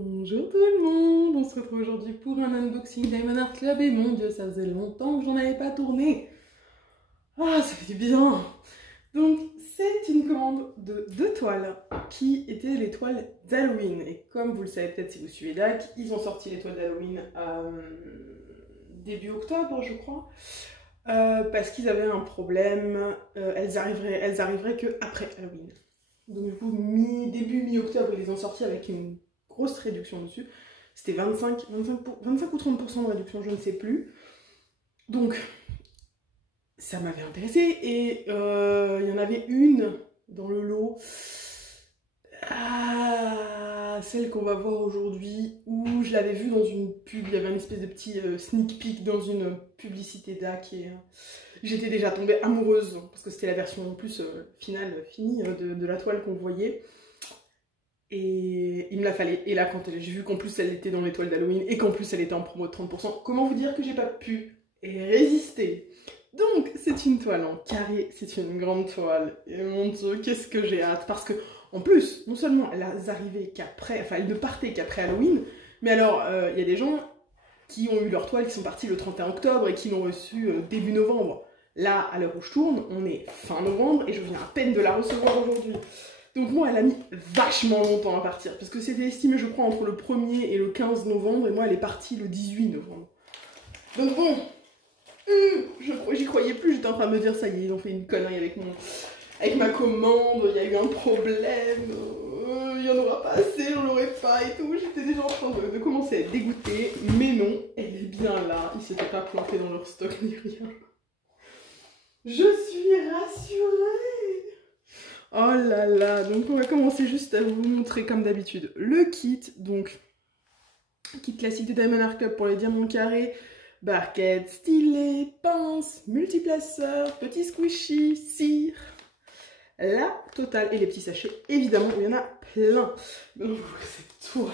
Bonjour tout le monde, on se retrouve aujourd'hui pour un unboxing Diamond Art Club et mon dieu, ça faisait longtemps que j'en avais pas tourné. Ah, ça fait du bien. Donc c'est une commande de 2 toiles qui étaient les toiles d'Halloween. Et comme vous le savez peut-être si vous suivez DAC, ils ont sorti les toiles d'Halloween début octobre je crois. Parce qu'ils avaient un problème, elles arriveraient que après Halloween. Donc du coup, début mi-octobre, ils les ont sortis avec une grosse réduction dessus. C'était 25 ou 30% de réduction, je ne sais plus. Donc, ça m'avait intéressé. Et il y en avait une dans le lot. Celle qu'on va voir aujourd'hui, où je l'avais vue dans une pub. Il y avait une espèce de petit sneak peek dans une publicité DAC. Et j'étais déjà tombée amoureuse, parce que c'était la version en plus finie de la toile qu'on voyait. Et il me la fallait. Et là, quand j'ai vu qu'en plus elle était dans les toiles d'Halloween et qu'en plus elle était en promo de 30%, comment vous dire que j'ai pas pu résister? Donc, c'est une toile en carré, c'est une grande toile. Et mon dieu, qu'est-ce que j'ai hâte! Parce que, en plus, non seulement elles arrivaient qu'après, enfin elles ne partaient qu'après Halloween, mais alors, il y a des gens qui ont eu leur toile qui sont partis le 31 octobre et qui l'ont reçue début novembre. Là, à l'heure où je tourne, on est fin novembre et je viens à peine de la recevoir aujourd'hui. Donc moi, elle a mis vachement longtemps à partir, parce que c'était estimé, je crois, entre le 1er et le 15 novembre, et moi, elle est partie le 18 novembre. Donc bon, j'y croyais plus, j'étais en train de me dire, ça y est, ils ont fait une connerie avec ma commande, il y a eu un problème, il n'y en aura pas assez, j'en aurais pas et tout. J'étais déjà en train de commencer à être dégoûtée, mais non, elle est bien là, ils s'étaient pas plantés dans leur stock ni rien. Je suis rassurée. Oh là là, donc on va commencer juste à vous montrer comme d'habitude le kit, donc kit classique de Diamond Art Club pour les diamants carrés, barquette, stylet, pince, multiplaceur, petit squishy, cire, la totale et les petits sachets, évidemment, il y en a plein. Donc c'est tout.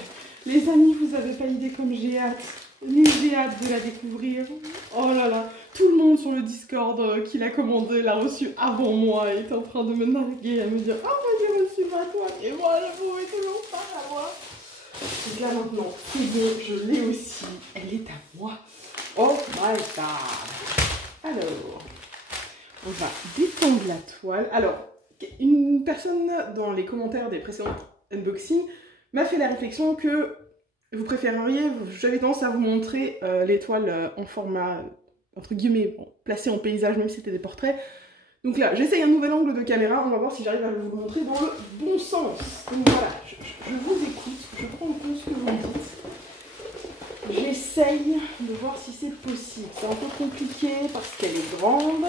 Les amis, vous avez pas idée comme j'ai hâte. J'ai hâte de la découvrir. Oh là là, tout le monde sur le Discord qui l'a commandé, l'a reçu avant moi, et est en train de me narguer, à me dire « Oh, moi j'ai reçu ma toile, et moi je pouvais toujours pas l'avoir. » Donc là maintenant, c'est bon, je l'ai aussi, elle est à moi. Oh my god. Alors, on va détendre la toile. Alors, une personne dans les commentaires des précédents unboxings m'a fait la réflexion que vous préféreriez, j'avais tendance à vous montrer les toiles en format, entre guillemets, bon, placé en paysage, même si c'était des portraits. Donc là, j'essaye un nouvel angle de caméra, on va voir si j'arrive à vous le montrer dans le bon sens. Donc voilà, je vous écoute, je prends en compte ce que vous me dites. J'essaye de voir si c'est possible. C'est un peu compliqué parce qu'elle est grande.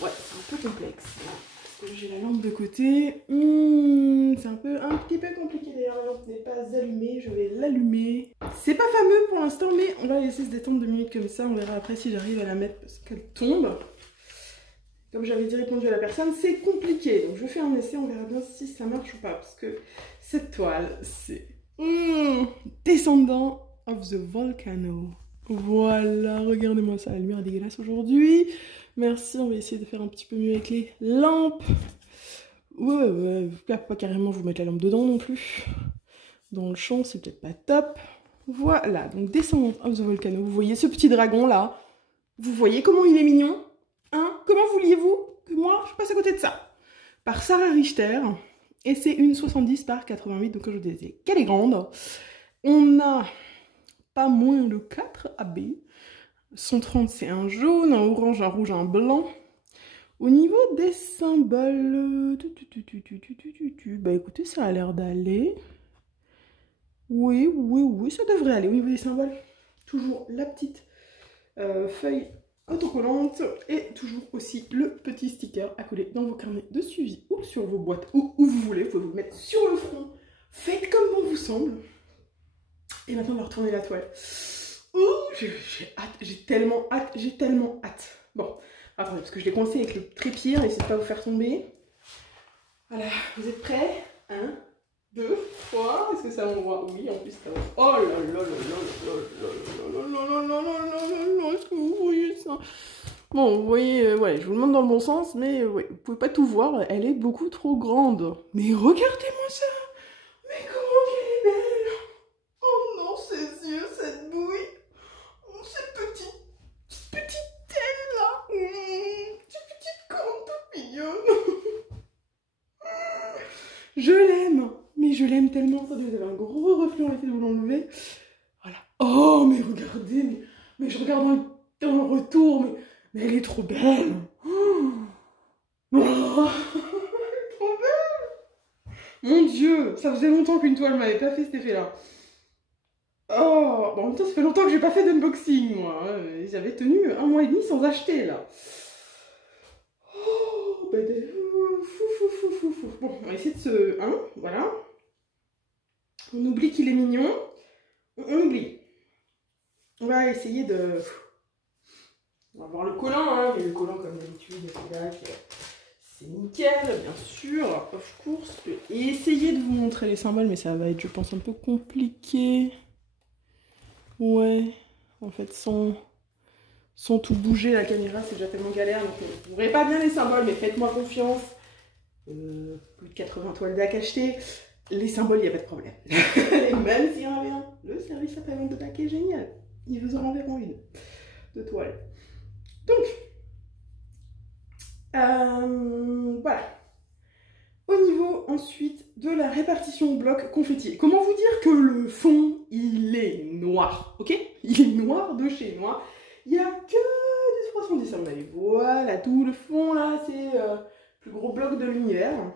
Ouais, c'est un peu complexe. J'ai la lampe de côté. C'est un petit peu compliqué d'ailleurs, la lampe n'est pas allumée, je vais l'allumer. C'est pas fameux pour l'instant, mais on va laisser se détendre 2 minutes comme ça, on verra après si j'arrive à la mettre parce qu'elle tombe. Comme j'avais dit répondu à la personne, c'est compliqué. Donc je fais un essai, on verra bien si ça marche ou pas. Parce que cette toile, c'est Descendant of the Volcano. Voilà, regardez-moi ça, la lumière est dégueulasse aujourd'hui. Merci, on va essayer de faire un petit peu mieux avec les lampes. Ouais, pas carrément vous mettre la lampe dedans non plus. Dans le champ, c'est peut-être pas top. Voilà, donc Descendant of the Volcano. Vous voyez ce petit dragon là? Vous voyez comment il est mignon? Hein? Comment vouliez-vous que moi je passe à côté de ça? Par Sarah Richter. Et c'est une 70 par 88, donc comme je vous disais, qu'elle est grande. On a pas moins de 4 AB. 130 c'est un jaune, un orange, un rouge, un blanc. Au niveau des symboles, bah écoutez, ça a l'air d'aller. Oui, ça devrait aller au niveau des symboles. Toujours la petite feuille autocollante et toujours aussi le petit sticker à coller dans vos carnets de suivi ou sur vos boîtes ou où vous voulez. Vous pouvez vous le mettre sur le front. Faites comme bon vous semble. Et maintenant on va retourner la toile. J'ai hâte, j'ai tellement hâte. Bon, attendez, parce que je l'ai coincé avec le trépied, n'essayez pas de vous faire tomber. Voilà, vous êtes prêts? 1, 2, 3, est-ce que c'est à l'endroit? Oui, en plus c'est à l'endroit. Oh là là là là là là là là là là là, est-ce que vous voyez ça? Bon, vous voyez, ouais, je vous le montre dans le bon sens, mais ouais, vous pouvez pas tout voir, elle est beaucoup trop grande. Mais regardez-moi ça! Mais comment qu'elle est Je l'aime. Mais je l'aime tellement. Attendez, vous avez un gros reflet, on va essayer de vous l'enlever. Voilà. Oh, mais regardez. Mais je regarde dans le retour. Mais elle est trop belle. Oh, oh, elle est trop belle. Mon Dieu, ça faisait longtemps qu'une toile m'avait pas fait cet effet-là. Oh, bon, en même temps, ça fait longtemps que j'ai pas fait d'unboxing, moi. J'avais tenu 1 mois et demi sans acheter, là. Oh, bah, fou. Bon, on va essayer de se... Hein, voilà. On oublie qu'il est mignon. On oublie. On va essayer de... On va voir le collant, hein, mais le collant, comme d'habitude, c'est nickel, bien sûr. Of course. Je vais essayer de vous montrer les symboles, mais ça va être, je pense, un peu compliqué. Ouais, en fait, sans tout bouger, la caméra, c'est déjà tellement galère. Donc, vous ne verrez pas bien les symboles, mais faites-moi confiance. Plus de 80 toiles DAC achetées. Les symboles, il n'y a pas de problème. Et même s'il y en avait un, le service après-vente de DAC est génial. Ils vous en enverront une de toile. Donc, voilà. Au niveau ensuite de la répartition au bloc confetti. Comment vous dire que le fond, il est noir, ok? Il est noir de chez noir. Il n'y a que des 70 à mon avis. Voilà, tout le fond là, c'est le plus gros bloc de l'univers.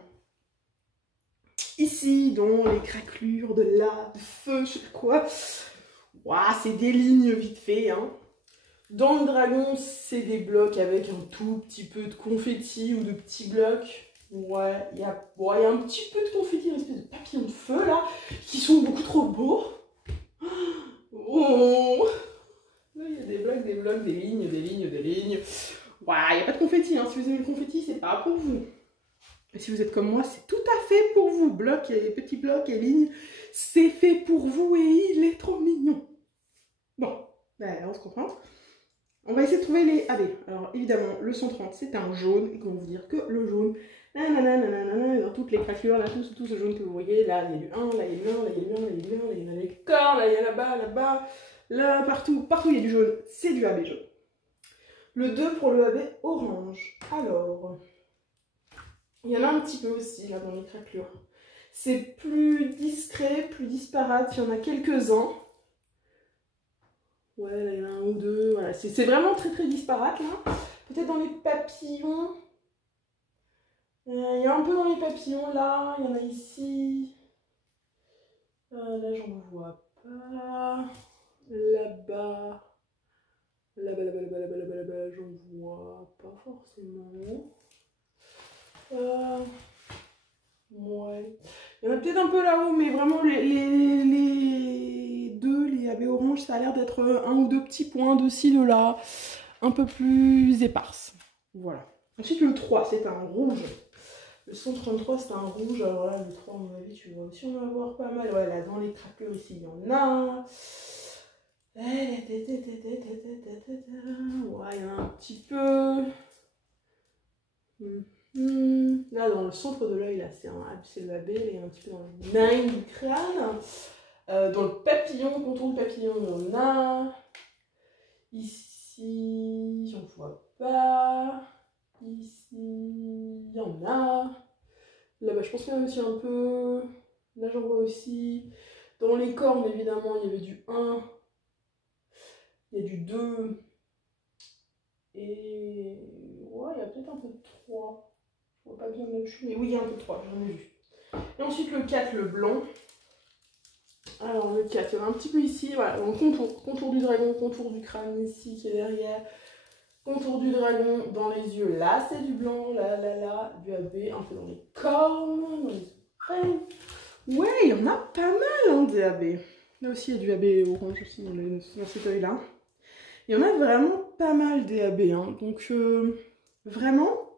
Ici, dans les craquelures de lave, de feu, je sais pas quoi. Waouh, c'est des lignes vite fait, hein. Dans le dragon, c'est des blocs avec un tout petit peu de confetti ou de petits blocs. Ouais, il y a un petit peu de confetti, une espèce de papillon de feu là, qui sont beaucoup trop beaux. Oh. Là, il y a des blocs, des lignes. Ouais, il n'y a pas de confetti, hein. Si vous aimez le confetti, c'est pas pour vous. Et si vous êtes comme moi, c'est tout à fait pour vous. Blocs, et petits blocs et lignes, c'est fait pour vous et il est trop mignon. Bon, ben, on se concentre. On va essayer de trouver les AB. Alors évidemment, le 130 c'est un jaune. Et comment vous dire que le jaune, dans toutes les craquelures, là, tout ce jaune que vous voyez, là il y a du 1, là il y a du 1, là il y a du 1, là il y a du 1, là il y a des corps, là il y a là-bas, là, partout il y a du jaune, c'est du AB jaune. Le 2 pour le AB orange. Alors, il y en a un petit peu aussi là dans les craquelures. C'est plus discret, plus disparate, il y en a quelques-uns. Ouais, là, il y en a un ou deux. Voilà. C'est vraiment très disparate là. Peut-être dans les papillons. Il y a un peu dans les papillons là. Il y en a ici. Là, j'en vois pas. Là-bas. Là-bas, j'en vois pas forcément. Ouais. Il y en a peut-être un peu là-haut, mais vraiment les deux, les AB orange, ça a l'air d'être un ou deux petits points de ci, de là, un peu plus éparses. Voilà. Ensuite, le 3, c'est un rouge. Le 133, c'est un rouge. Alors là, le 3, à mon avis, tu vas aussi en avoir pas mal. Ouais, là, dans les craquelures, ici, il y en a. Ouais, il y en a un petit peu. Là, dans le centre de l'œil, là, c'est le AB, il y a un petit peu dans le nain du crâne. Dans le papillon, contour du papillon, il y en a. Ici, j'en vois pas. Ici, il y en a. Là-bas, je pense qu'il y en a aussi un peu. Là, j'en vois aussi. Dans les cornes, évidemment, il y avait du 1. Il y a du 2. Et ouais, il y a peut-être un peu de 3. Je vois pas bien là-dessus, mais oui, il y a un peu de 3, j'en ai vu. Et ensuite, le 4, le blanc. Alors, le 4, il y en a un petit peu ici. Voilà, donc contour du dragon, contour du crâne ici qui est derrière. Contour du dragon dans les yeux, là c'est du blanc, là, du AB, un peu dans les cornes, dans les oreilles. Ouais, il y en a pas mal hein, des AB. Là aussi, il y a du AB orange aussi dans cet œil-là. Il y en a vraiment pas mal des AB. Hein. Donc, vraiment,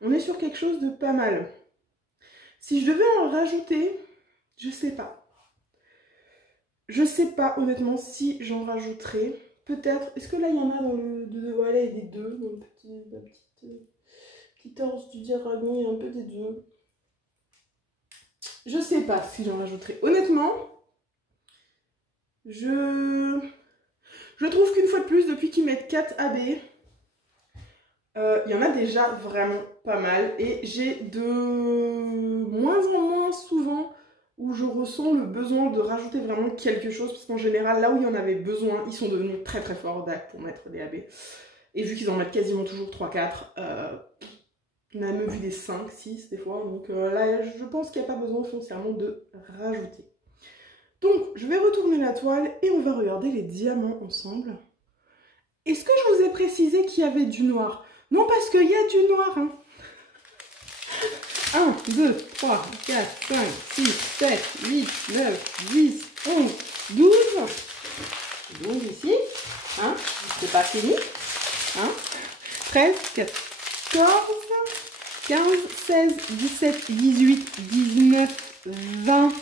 on est sur quelque chose de pas mal. Si je devais en rajouter, je sais pas. Je sais pas, honnêtement, si j'en rajouterais. Peut-être. Est-ce que là, il y en a dans le... Ouais, là, il y a des deux. Dans la petite torse du dragon, il y a un peu des deux. Je sais pas si j'en rajouterais. Honnêtement, je trouve qu'une fois de plus, depuis qu'ils mettent 4 AB, Il y en a déjà vraiment pas mal et j'ai de moins en moins souvent où je ressens le besoin de rajouter vraiment quelque chose parce qu'en général, là où il y en avait besoin, ils sont devenus très très forts DAC pour mettre des AB. Et vu qu'ils en mettent quasiment toujours 3-4, on a même vu des 5, 6 des fois, donc là je pense qu'il n'y a pas besoin foncièrement de rajouter. Donc je vais retourner la toile et on va regarder les diamants ensemble. Est-ce que je vous ai précisé qu'il y avait du noir? Non, parce qu'il y a du noir. Hein. 1, 2, 3, 4, 5, 6, 7, 8, 9, 10, 11, 12. 12 ici. Hein, c'est pas fini. Hein, 13, 14, 15, 16, 17, 18, 19, 20,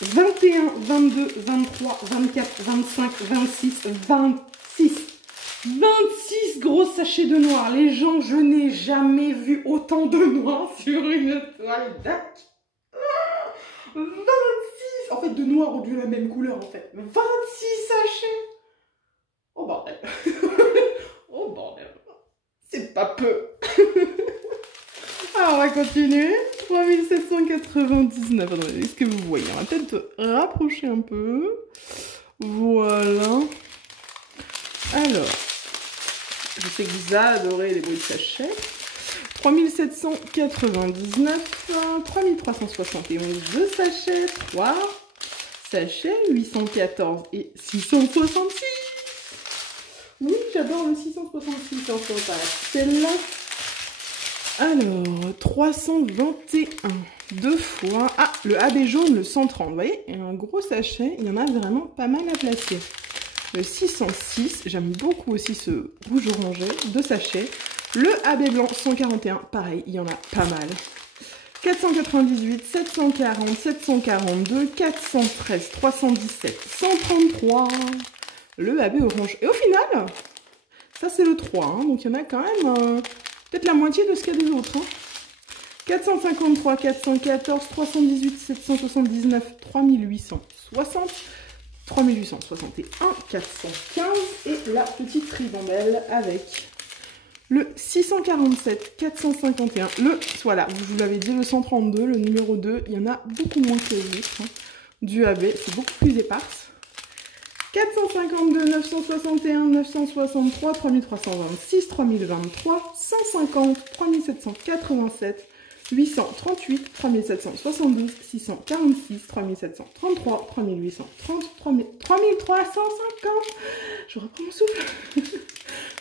21, 22, 23, 24, 25, 26, 26. 26 gros sachets de noir. Les gens, je n'ai jamais vu autant de noir sur une toile DAC. 26. En fait, de noir ou de la même couleur, en fait. 26 sachets. Oh bordel. Oh bordel. C'est pas peu. Alors, on va continuer. 3799. Attendez, est-ce que vous voyez? On va peut-être rapprocher un peu. Voilà. Alors, je sais que vous adorez les bruits de sachets. 3799, 3371, 2 sachets, 3 sachets, 814 et 666. Oui, j'adore le 666 en fait. Celle-là. Alors, 321, 2 fois. Ah, le AB jaune, le 130. Vous voyez, il y a un gros sachet. Il y en a vraiment pas mal à placer. Le 606, j'aime beaucoup aussi ce rouge orangé, 2 sachets. Le AB blanc, 141, pareil, il y en a pas mal. 498, 740, 742, 413, 317, 133. Le AB orange. Et au final, ça c'est le 3, hein, donc il y en a quand même peut-être la moitié de ce qu'il y a des autres. Hein. 453, 414, 318, 779, 3860. 3861, 415 et la petite ribambelle avec le 647, 451, voilà, je vous l'avais dit, le 132, le numéro 2, il y en a beaucoup moins que les autres, hein, du AB, c'est beaucoup plus éparse. 452, 961, 963, 3326, 3023, 150, 3787, 838, 3772, 646, 3733, 3830, 3350, je reprends mon souffle,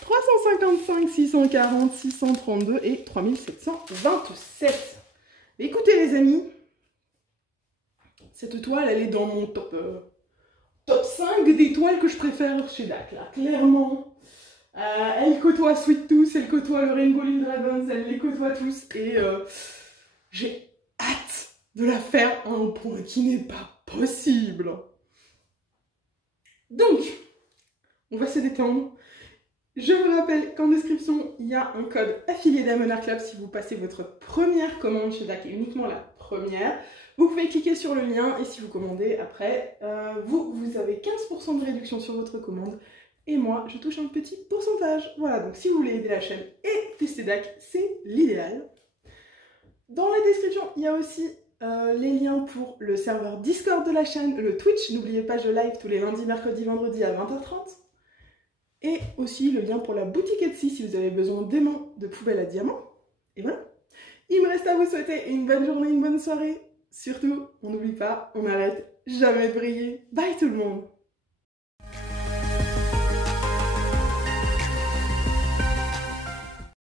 355, 640, 632 et 3727. Écoutez les amis, cette toile elle est dans mon top 5 des toiles que je préfère chez DAC, là, clairement. Elle côtoie Sweet Tooth, elle côtoie le Rainbow Link Dragons, elle les côtoie tous et j'ai hâte de la faire à un point qui n'est pas possible. Donc, on va se détendre. Je vous rappelle qu'en description, il y a un code affilié Diamond Art Club si vous passez votre première commande chez DAC et uniquement la première. Vous pouvez cliquer sur le lien et si vous commandez après, vous avez 15% de réduction sur votre commande et moi, je touche un petit pourcentage. Voilà, donc si vous voulez aider la chaîne et tester DAC, c'est l'idéal. Dans la description, il y a aussi les liens pour le serveur Discord de la chaîne, le Twitch. N'oubliez pas, je live tous les lundis, mercredis, vendredis à 20h30. Et aussi le lien pour la boutique Etsy si vous avez besoin d'aimants de poubelle à diamants. Et voilà. Il me reste à vous souhaiter une bonne journée, une bonne soirée. Surtout, on n'oublie pas, on n'arrête jamais de briller. Bye tout le monde!